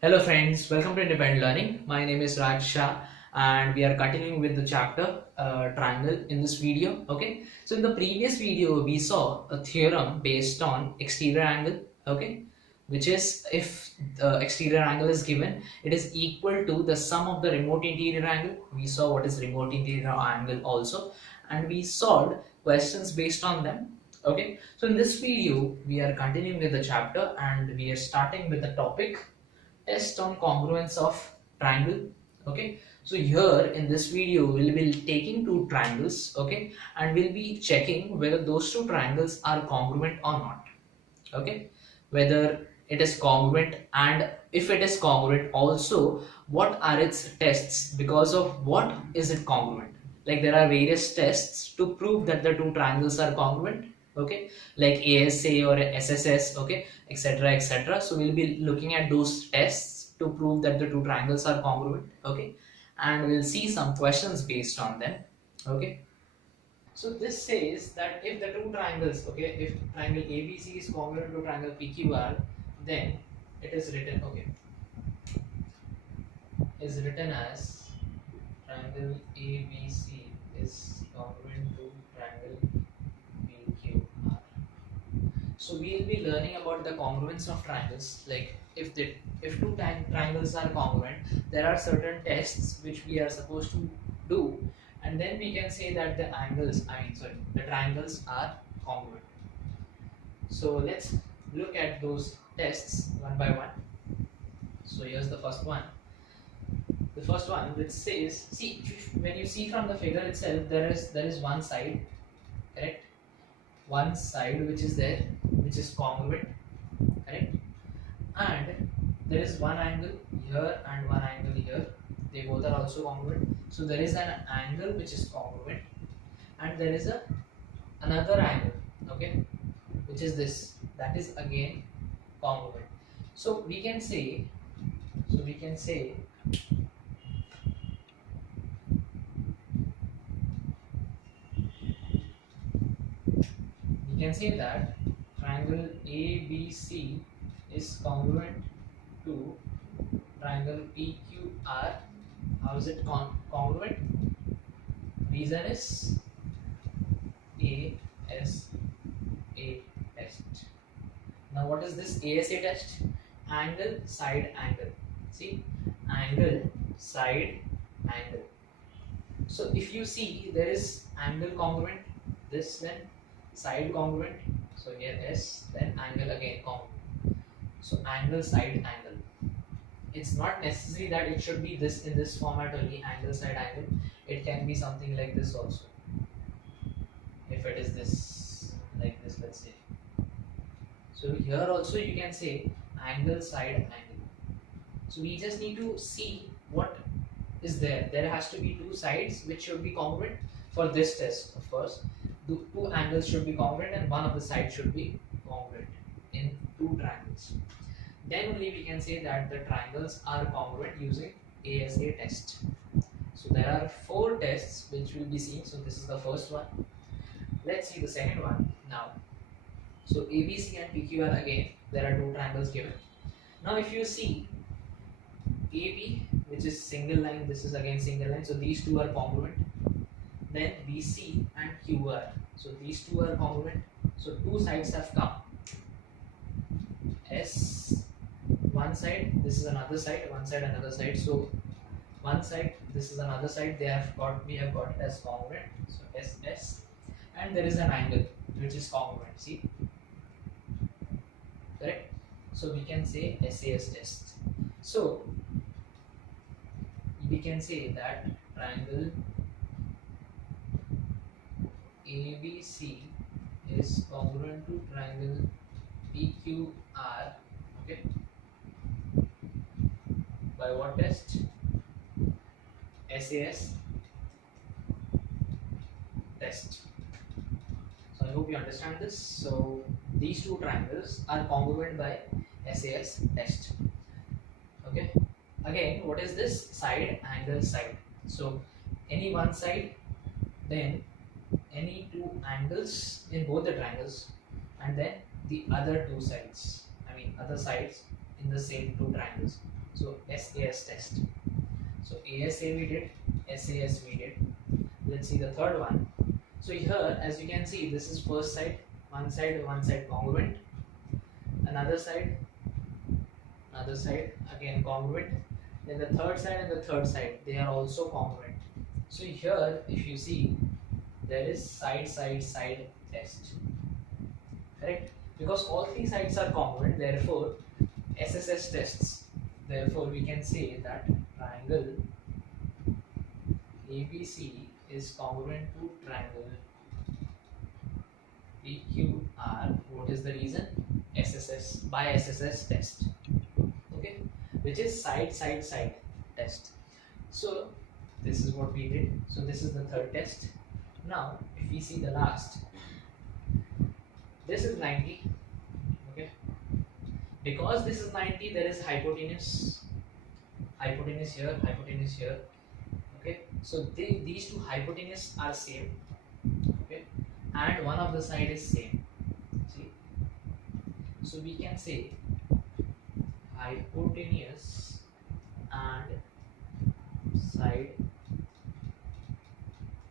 Hello friends, welcome to Independent Learning. My name is Raj Shah and we are continuing with the chapter triangle in this video. Okay, so in the previous video we saw a theorem based on exterior angle. Okay, which is if the exterior angle is given, it is equal to the sum of the remote interior angle. We saw what is remote interior angle also, and we solved questions based on them. Okay, so in this video we are continuing with the chapter and we are starting with the topic test on congruence of triangle. Okay, so here in this video we'll be taking two triangles, okay, and we'll be checking whether those two triangles are congruent or not. Okay, whether it is congruent, and if it is congruent also what are its tests, because of what is it congruent. Like there are various tests to prove that the two triangles are congruent, okay, like ASA or SSS, okay, etc etc. So we'll be looking at those tests to prove that the two triangles are congruent, okay, and we'll see some questions based on them. Okay, so this says that if the two triangles, okay, if triangle ABC is congruent to triangle PQR, then it is written, okay, is written as triangle ABC is congruent to triangle PQR. So we'll be learning about the congruence of triangles. Like if two triangles are congruent, there are certain tests which we are supposed to do, and then we can say that the the triangles are congruent. So let's look at those tests one by one. So here's the first one. The first one which says, see, when you see from the figure itself, there is one side, correct? One side which is there, which is congruent, correct? And there is one angle here and one angle here. They both are also congruent. So there is an angle which is congruent, and there is another angle, okay, which is this, that is again congruent. So we can say, that triangle ABC is congruent to triangle PQR. How is it congruent? Reason is ASA test. Now what is this ASA test? Angle, side, angle. See, angle, side, angle. So if you see, there is angle congruent, this, then side congruent. So here S, then angle again congruent. So angle, side, angle. It's not necessary that it should be this in this format only, angle, side, angle. It can be something like this also. If it is this, like this, let's say. So here also you can say angle, side, angle. So we just need to see what is there. There has to be two sides which should be congruent for this test, of course. Two angles should be congruent and one of the sides should be congruent in two triangles. Then only we can say that the triangles are congruent using ASA test. So there are four tests which we'll be seeing. So this is the first one. Let's see the second one now. So ABC and PQR, again there are two triangles given. Now if you see AB, which is single line, this is again single line, so these two are congruent. Then BC and QR, so these two are congruent. So two sides have come. S, one side, this is another side, one side, another side. So one side, this is another side, we have got it as congruent. So SS, and there is an angle which is congruent. See, correct? So we can say SAS test. So we can say that triangle ABC is congruent to triangle PQR, okay, by what test? SAS test. So I hope you understand this. So these two triangles are congruent by SAS test. Okay, again what is this? Side, angle, side. So any one side, then any two angles in both the triangles, and then the other two sides, other sides in the same two triangles. So SAS test. So ASA we did, SAS we did. Let's see the third one. So here, as you can see, this is first side, one side congruent, another side again congruent. Then the third side and the third side, they are also congruent. So here, if you see, there is side test, correct? Because all three sides are congruent, therefore SSS tests. Therefore, we can say that triangle ABC is congruent to triangle PQR. What is the reason? SSS, by SSS test. Okay, which is side test. So this is what we did. So this is the third test. Now, if we see the last, this is 90. Okay, because this is 90, there is hypotenuse here. Okay, so these two hypotenuse are same. Okay, and one of the side is same. See, so we can say hypotenuse and side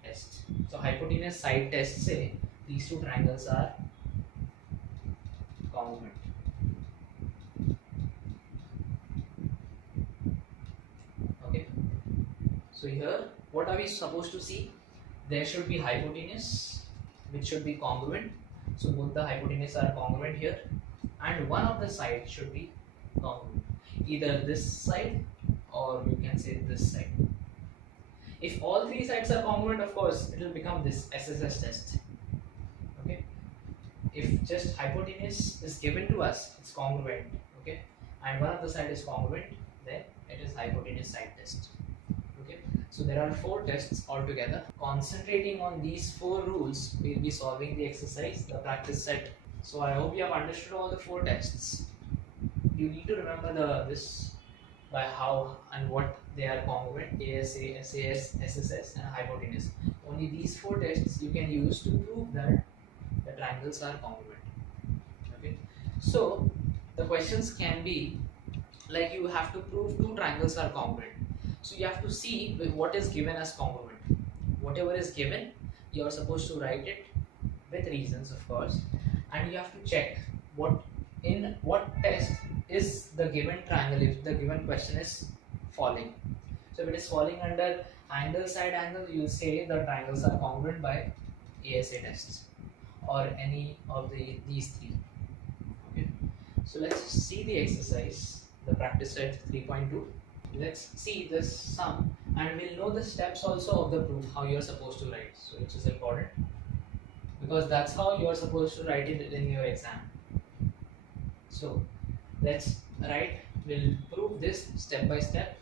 test. So hypotenuse side test say these two triangles are congruent. Okay, so here what are we supposed to see? There should be hypotenuse which should be congruent. So both the hypotenuse are congruent here, and one of the sides should be congruent, either this side or you can say this side. If all three sides are congruent, of course it will become this SSS test. Okay, if just hypotenuse is given to us, it's congruent. Okay, and one of the side is congruent, then it is hypotenuse side test. Okay, so there are 4 tests altogether. Concentrating on these 4 rules, we'll be solving the exercise, the practice set. So I hope you have understood all the 4 tests. You need to remember this by how and what they are congruent: ASA, SAS, SSS, and hypotenuse. Only these 4 tests you can use to prove that the triangles are congruent. Okay, so the questions can be like, you have to prove 2 triangles are congruent. So you have to see what is given as congruent. Whatever is given, you are supposed to write it with reasons, of course, and you have to check in what test is the given triangle, if the given question is falling. So if it is falling under angle side angle, you say the triangles are congruent by ASA tests or any of these 3. Okay, so let's see the exercise, the practice set 3.2. Let's see this sum, and we'll know the steps also of the proof, how you're supposed to write. So which is important, because that's how you're supposed to write it in your exam. So let's write, we'll prove this step by step.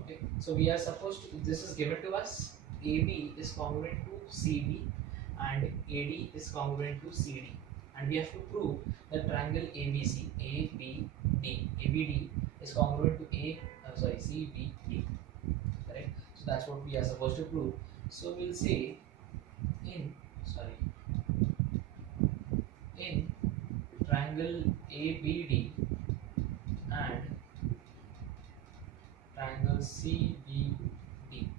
Okay, so we are supposed to, this is given to us, AB is congruent to CB and AD is congruent to CD, and we have to prove that triangle ABD is congruent to CBD, correct? So that's what we are supposed to prove. So we'll say in triangle ABD and triangle CBD.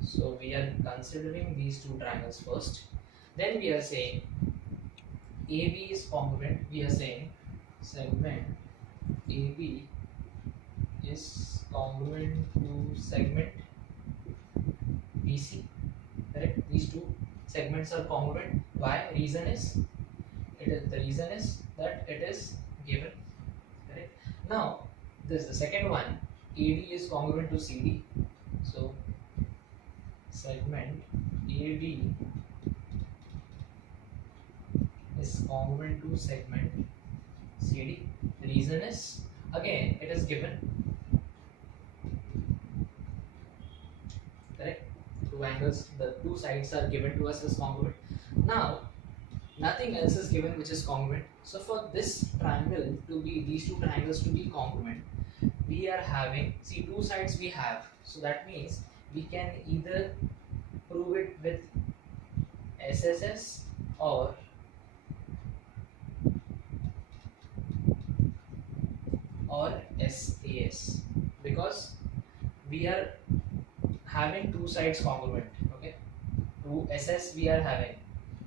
So we are considering these 2 triangles first. Then we are saying AB is congruent. We are saying segment AB is congruent to segment BC. Correct? These 2 segments are congruent. Why? The reason is that it is given. Correct? Now, this the second one. AD is congruent to CD. So segment AD is congruent to segment CD. The reason is, again, it is given. Correct? 2 angles, the 2 sides are given to us as congruent. Now, nothing else is given which is congruent. So for this triangle to be, these 2 triangles to be congruent, we are having, see, 2 sides we have. So that means we can either prove it with SSS or SAS, because we are having two sides congruent. Okay, two SS we are having.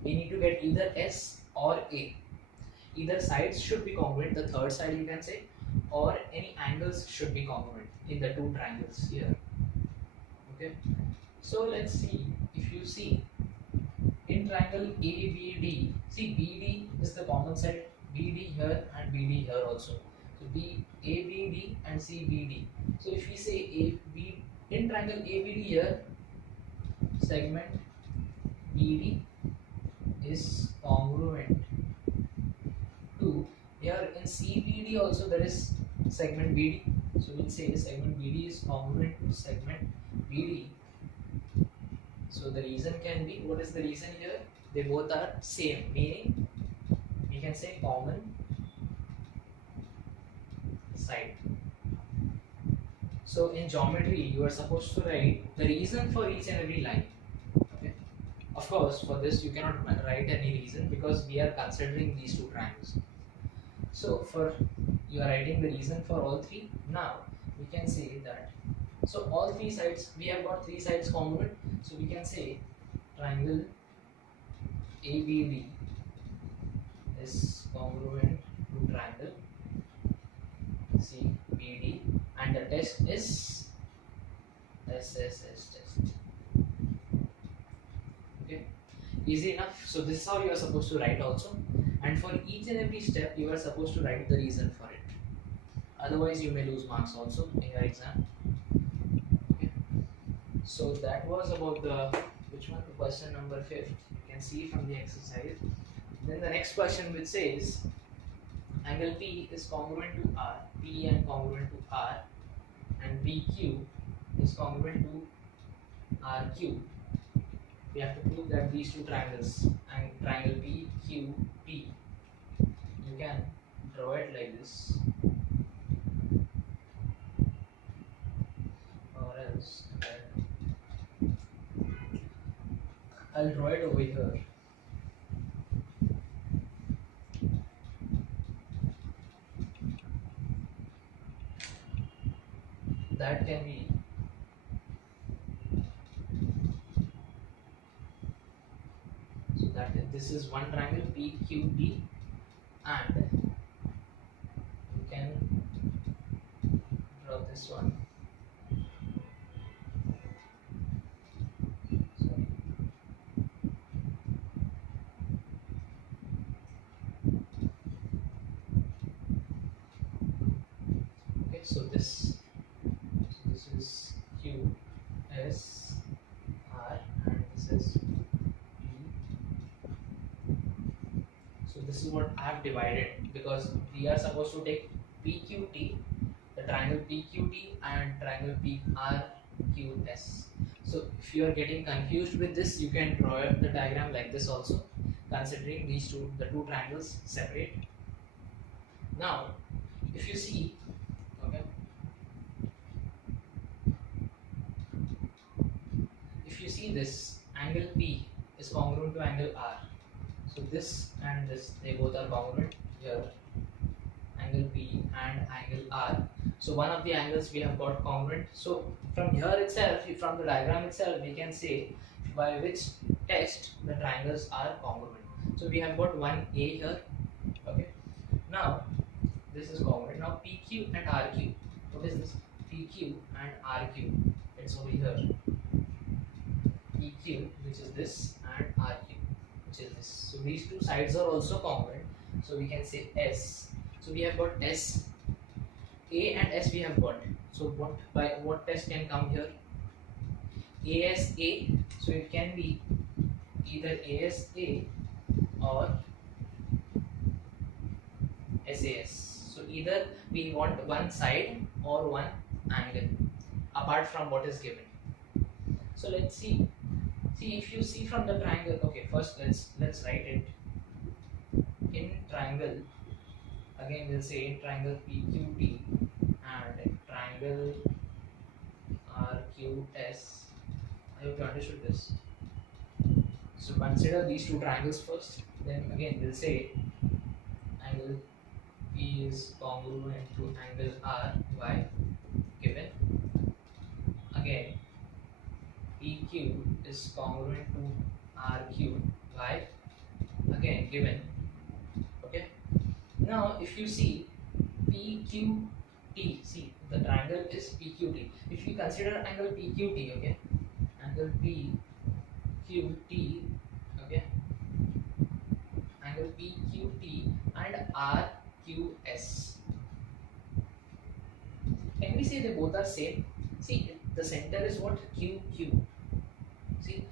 We need to get either S or A. Either sides should be congruent, the third side you can say, or any angles should be congruent in the two triangles here. Okay, so let's see. If you see in triangle ABD, see BD is the common side, BD here and BD here also. So ABD and CBD. So if we say AB in triangle ABD here, segment BD is congruent to here in CBD also there is segment BD. So we'll say segment BD is congruent to segment BD. So the reason can be, what is the reason here? They both are same, meaning we can say common side. So in geometry you are supposed to write the reason for each and every line. Okay. Of course for this you cannot write any reason because we are considering these two triangles. So for you are writing the reason for all three. Now we can say that, so all three sides, we have got three sides congruent, so we can say triangle ABD is congruent to triangle CBD, and the test is SSS test. Okay, easy enough. So this is how you are supposed to write also, and for each and every step you are supposed to write the reason for it. Otherwise you may lose marks also in your exam. Okay. So that was about the question number 5th. You can see from the exercise. Then the next question which says angle P is congruent to R, P and congruent to R, and PQ is congruent to RQ. We have to prove that these two triangles and triangle PQP, you can draw it like this, or else I'll draw it over here. That can be so that this is one triangle PQD, and you can draw this one. Sorry. Okay, so this is Q S R and this is P. So this is what I have divided, because we are supposed to take PQT, the triangle PQT and triangle PRQS. So if you are getting confused with this, you can draw the diagram like this also, considering the two triangles separate. Now if you see, okay, if you see this angle P is congruent to angle R. So this and this, they both are congruent here, angle P and angle R. So one of the angles we have got congruent. So from here itself, from the diagram itself, we can say by which test the triangles are congruent. So we have got one A here. Okay. Now this is congruent. Now PQ and RQ. What is this? PQ and RQ. It's over here. PQ, which is this, and RQ, which is this. So these two sides are also congruent. So we can say S. So we have got S. A and S we have got. So what test can come here? ASA. So it can be either ASA or SAS. So either we want one side or one angle apart from what is given. So let's see. See, if you see from the triangle, okay, first let's write it. In triangle, again we'll say in triangle PQT and triangle RQS. I hope you understood this. So consider these two triangles first, then again we'll say angle P is congruent to angle R by given again PQ is congruent to RQ. Why? Again given. Okay. Now if you see PQT, see the triangle is PQT. If you consider angle PQT, okay, angle PQT, okay, angle PQT and RQS. Can we say they both are same? See, the center is what? QQ. See,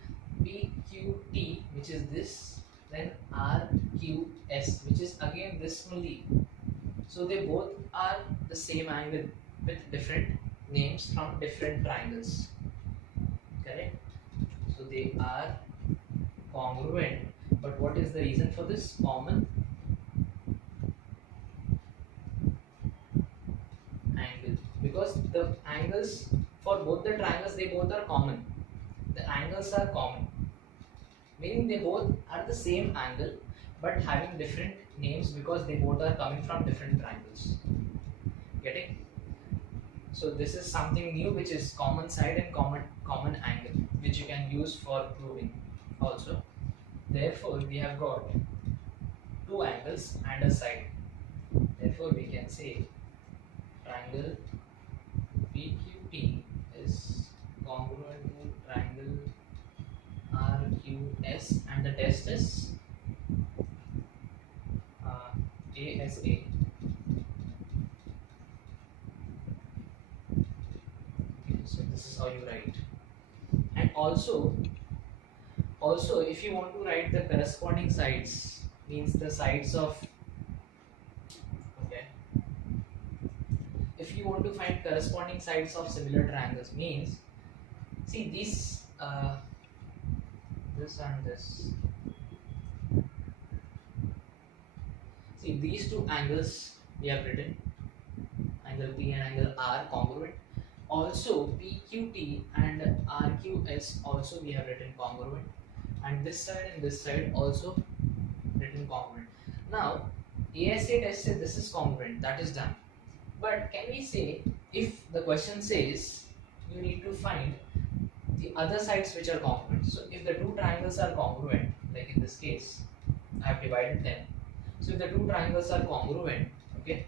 PQT, which is this, then RQS, which is again this only. So they both are the same angle with different names from different triangles. Correct? So they are congruent. But what is the reason for this? Common angle. Because the angles for both the triangles, they both are common. The angles are common, meaning they both are the same angle but having different names because they both are coming from different triangles. Getting? So this is something new, which is common side and common angle, which you can use for proving also. Therefore we have got two angles and a side. Therefore we can say triangle PQT is congruent to triangle RQS, and the test is ASA. So this is how you write. And also if you want to write the corresponding sides, means the sides of, okay, if you want to find corresponding sides of similar triangles, means see these this and this, see these two angles we have written, angle P and angle R congruent. Also PQT and RQS also we have written congruent, and this side and this side also written congruent. Now ASA test says this is congruent, that is done. But can we say, if the question says you need to find the other sides which are congruent, so if the two triangles are congruent, like in this case I have divided them, so if the two triangles are congruent, okay,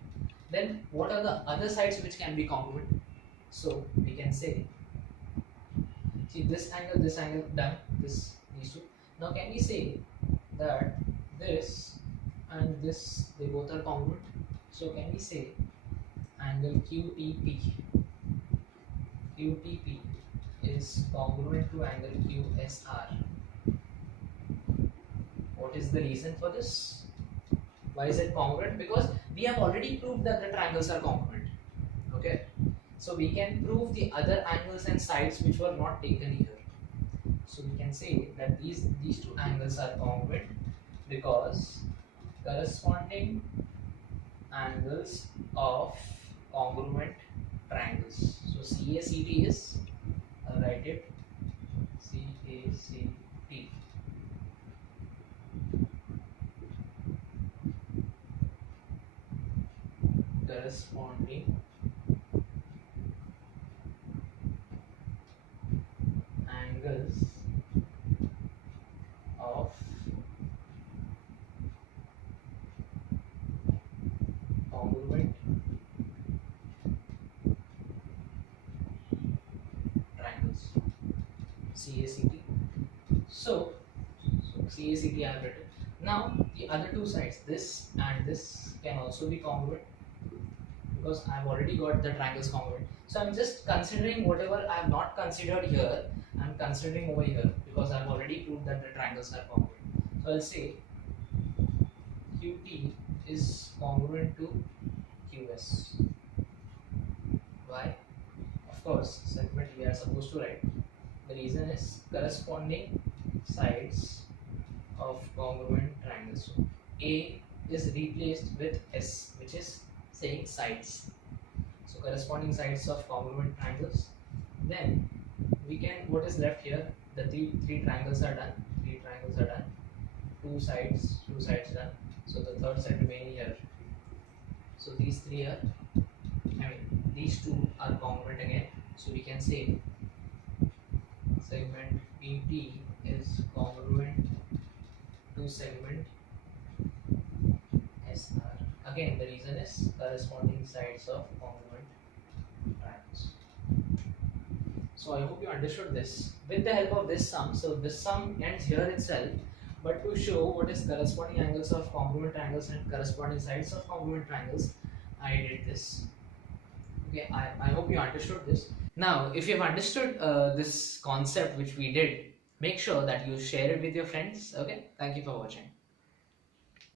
then what are the other sides which can be congruent? So we can say, see this angle done, these two. Now can we say that this and this, they both are congruent? So can we say angle QTP is congruent to angle QSR? What is the reason for this? Why is it congruent? Because we have already proved that the triangles are congruent. Okay, so we can prove the other angles and sides which were not taken here. So we can say that these two angles are congruent because corresponding angles of congruent triangles. So CACT is, I'll write it, CACT. Corresponding angles of congruent triangles, CACT. So CACT I have written. Now the other two sides, this and this, can also be congruent because I have already got the triangles congruent. So I'm just considering whatever I have not considered here, I'm considering over here because I have already proved that the triangles are congruent. So I'll say QT is congruent to QS. Why? Of course, segment we are supposed to write. The reason is corresponding sides of congruent triangles. So A is replaced with S, which is saying sides. So corresponding sides of congruent triangles. Then we can, what is left here? The three triangles are done. Three triangles are done. Two sides done. So the third side remaining here. So these three are, these two are congruent again. So we can say PT is congruent to segment SR. Again, the reason is corresponding sides of congruent triangles. So I hope you understood this. With the help of this sum, so this sum ends here itself, but to show what is corresponding angles of congruent triangles and corresponding sides of congruent triangles, I did this. Okay, I hope you understood this. Now, if you've understood this concept which we did, make sure that you share it with your friends. Okay, thank you for watching.